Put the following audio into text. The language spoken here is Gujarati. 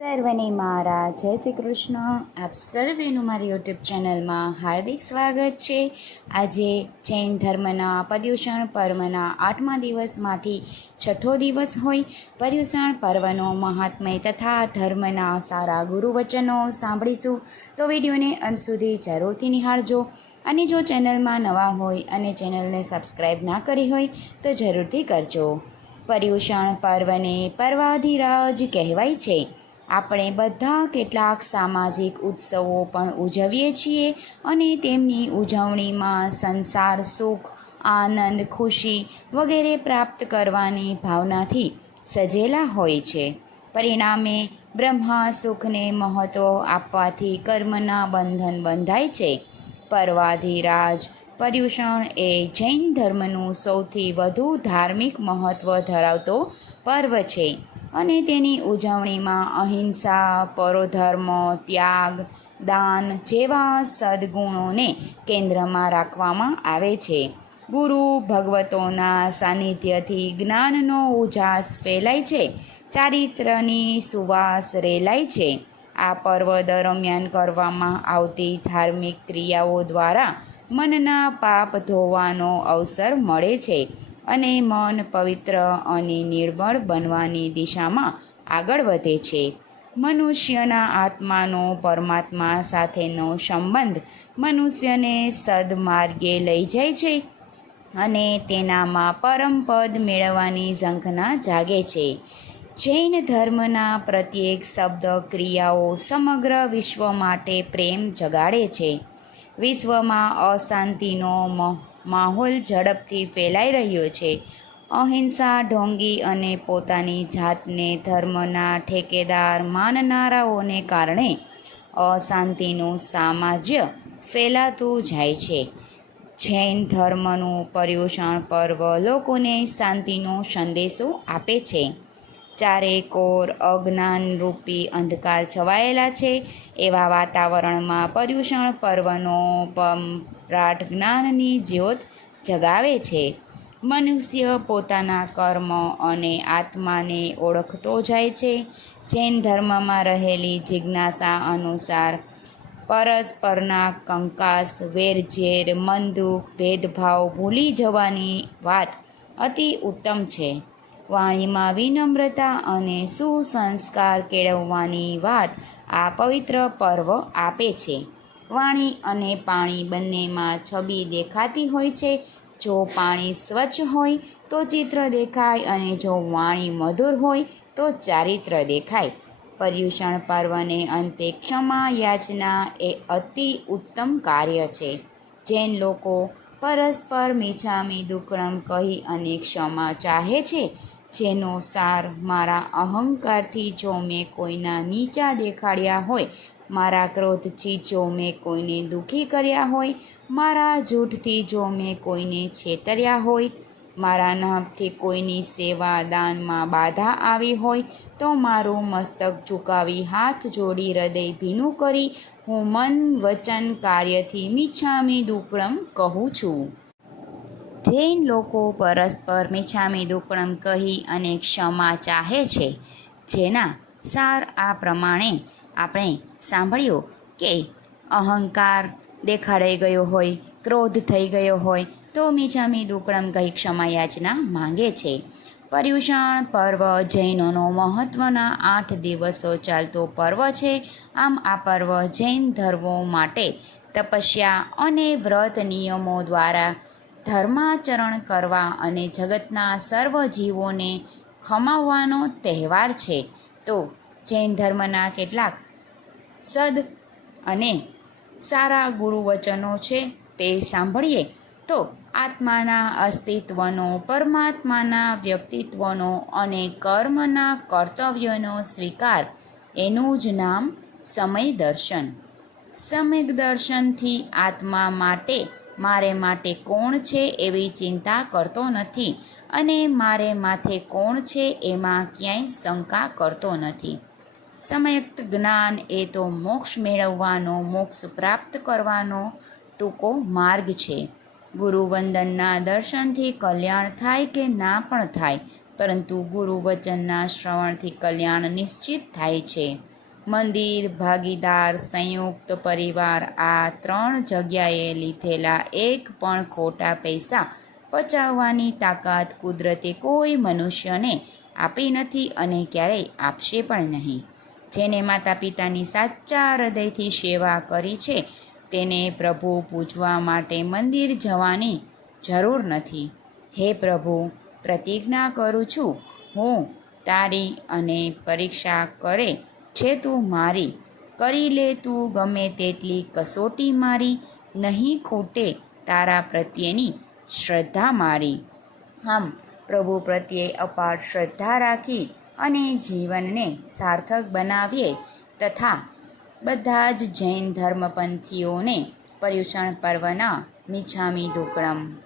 સર્વને મારા, જય શ્રી કૃષ્ણ. આપ સર્વેનું મારી યુટ્યુબ ચેનલમાં હાર્દિક સ્વાગત છે. આજે જૈન ધર્મના પર્યુષણ પર્વના આઠમા દિવસમાંથી છઠ્ઠો દિવસ હોય. પર્યુષણ પર્વનો મહાત્મય તથા ધર્મના સારા ગુરુવચનો સાંભળીશું. તો વિડીયોને અંત સુધી જરૂરથી નિહાળજો. અને જો ચેનલમાં નવા હોય અને ચેનલને સબસ્ક્રાઈબ ના કરી હોય, તો જરૂરથી કરજો. પર્યુષણ પર્વને પર્વાધિરાજ કહેવાય છે. આપણે બધા કેટલાક સામાજિક ઉત્સવો પણ ઉજવીએ છીએ અને તેમની ઉજવણીમાં સંસાર સુખ, આનંદ, ખુશી વગેરે પ્રાપ્ત કરવાની ભાવનાથી સજેલા હોય છે. પરિણામે બ્રહ્મા સુખને મહત્ત્વ આપવાથી કર્મના બંધન બંધાય છે. પર્વાધિરાજ પર્યુષણ એ જૈન ધર્મનું સૌથી વધુ ધાર્મિક મહત્ત્વ ધરાવતો પર્વ છે અને તેની ઉજવણીમાં અહિંસા, પરોધર્મ, ત્યાગ, દાન જેવા સદ્ગુણોને કેન્દ્રમાં રાખવામાં આવે છે. ગુરુ ભગવતોના સાનિધ્યથી જ્ઞાનનો ઉજાસ ફેલાય છે, ચારિત્રની સુવાસ રેલાય છે. આ પર્વ દરમિયાન કરવામાં આવતી ધાર્મિક ક્રિયાઓ દ્વારા મનના પાપ ધોવાનો અવસર મળે છે અને મન પવિત્ર અને નિર્મળ બનવાની દિશામાં આગળ વધે છે. મનુષ્યના આત્માનો પરમાત્મા સાથેનો સંબંધ મનુષ્યને સદમાર્ગે લઈ જાય છે અને તેનામાં પરમપદ મેળવવાની ઝંખના જાગે છે. જૈન ધર્મના પ્રત્યેક શબ્દ, ક્રિયાઓ સમગ્ર વિશ્વ માટે પ્રેમ જગાડે છે. વિશ્વમાં અશાંતિનો માહોલ ઝડપથી ફેલાઈ રહ્યો છે. અહિંસા ઢોંગી અને પોતાની જાતને ધર્મના ઠેકેદાર માનનારાઓને કારણે અશાંતિનું સામાજ્ય ફેલાતું જાય છે. જૈન ધર્મનું પર્યુષણ પર્વ લોકોને શાંતિનો સંદેશો આપે છે. ચારે કોર અજ્ઞાનરૂપી અંધકાર છવાયેલા છે. એવા વાતાવરણમાં પર્યુષણ પર્વનો પમરાટ જ્ઞાનની જ્યોત જગાવે છે. મનુષ્ય પોતાના કર્મ અને આત્માને ઓળખતો જાય છે. જૈન ધર્મમાં રહેલી જિજ્ઞાસા અનુસાર પરસ્પરના કંકાસ, વેરઝેર, મનદુખ, ભેદભાવ ભૂલી જવાની વાત અતિ ઉત્તમ છે. વાણીમાં વિનમ્રતા અને સુસંસ્કાર કેળવવાની વાત આ પવિત્ર પર્વ આપે છે. વાણી અને પાણી બંનેમાં છબી દેખાતી હોય છે. જો પાણી સ્વચ્છ હોય, તો ચિત્ર દેખાય અને જો વાણી મધુર હોય, તો ચારિત્ર દેખાય. પર્યુષણ પર્વને અંતે ક્ષમા યાચના એ અતિ ઉત્તમ કાર્ય છે. જૈન લોકો પરસ્પર મીછામી દુક્કડમ કહી અને ક્ષમા ચાહે છે જેનો સાર મારા અહંકારથી જો મેં કોઈના નીચા દેખાડ્યા હોય, મારા ક્રોધથી જો મેં કોઈને દુઃખી કર્યા હોય, મારા જૂઠથી જો મેં કોઈને છેતર્યા હોય, મારા નામથી કોઈની સેવા દાનમાં બાધા આવી હોય, તો મારું મસ્તક ઝુકાવી હાથ જોડી હૃદય ભીનું કરી હું મન વચન કાર્યથી મીછામી દુક્કડમ કહું છું. જૈન લોકો પરસ્પર મીછામી દુકડમ કહી અને ક્ષમા ચાહે છે. જેના સાર આ પ્રમાણે આપણે સાંભળ્યું કે અહંકાર દેખાડાઈ ગયો હોય, ક્રોધ થઈ ગયો હોય, તો મીછામી દુકડમ કહી ક્ષમા યાચના માંગે છે. પર્યુષણ પર્વ જૈનોનો મહત્ત્વના આઠ દિવસો ચાલતો પર્વ છે. આમ આ પર્વ જૈન ધર્મો માટે તપસ્યા અને વ્રત નિયમો દ્વારા ધર્માચરણ કરવા અને જગતના સર્વ જીવોને ખમાવવાનો તહેવાર છે. તો જૈન ધર્મના કેટલાક સદ અને સારા ગુરુવચનો છે તે સાંભળીએ. તો આત્માના અસ્તિત્વનો, પરમાત્માના વ્યક્તિત્વનો અને કર્મના કર્તવ્યનો સ્વીકાર, એનું જ નામ સમય દર્શન. સમય દર્શનથી આત્મા માટે મારે માટે કોણ છે એવી ચિંતા કરતો નથી અને મારે માથે કોણ છે એમાં ક્યાંય શંકા કરતો નથી. સમયક્ત જ્ઞાન એ તો મોક્ષ મેળવવાનો, મોક્ષ પ્રાપ્ત કરવાનો ટૂંકો માર્ગ છે. ગુરુવંદનના દર્શનથી કલ્યાણ થાય કે ના પણ થાય, પરંતુ ગુરુવચનના શ્રવણથી કલ્યાણ નિશ્ચિત થાય છે. મંદિર, ભાગીદાર, સંયુક્ત પરિવાર આ ત્રણ જગ્યાએ લીધેલા એક પણ ખોટા પૈસા પચાવવાની તાકાત કુદરતે કોઈ મનુષ્યને આપી નથી અને ક્યારેય આપશે પણ નહીં. જેને માતા પિતાની સાચા હૃદયથી સેવા કરી છે, તેને પ્રભુ પૂજવા માટે મંદિર જવાની જરૂર નથી. હે પ્રભુ, પ્રતિજ્ઞા કરું છું. હું તારી અને પરીક્ષા કરે છે તું મારી, કરી લે તું ગમે તેટલી કસોટી મારી, નહીં ખૂટે તારા પ્રત્યેની શ્રદ્ધા મારી. આમ, પ્રભુ પ્રત્યે અપાર શ્રદ્ધા રાખી અને જીવનને સાર્થક બનાવીએ તથા બધા જ જૈન ધર્મપંથીઓને પર્યુષણ પર્વના મિછામી દુક્કડમ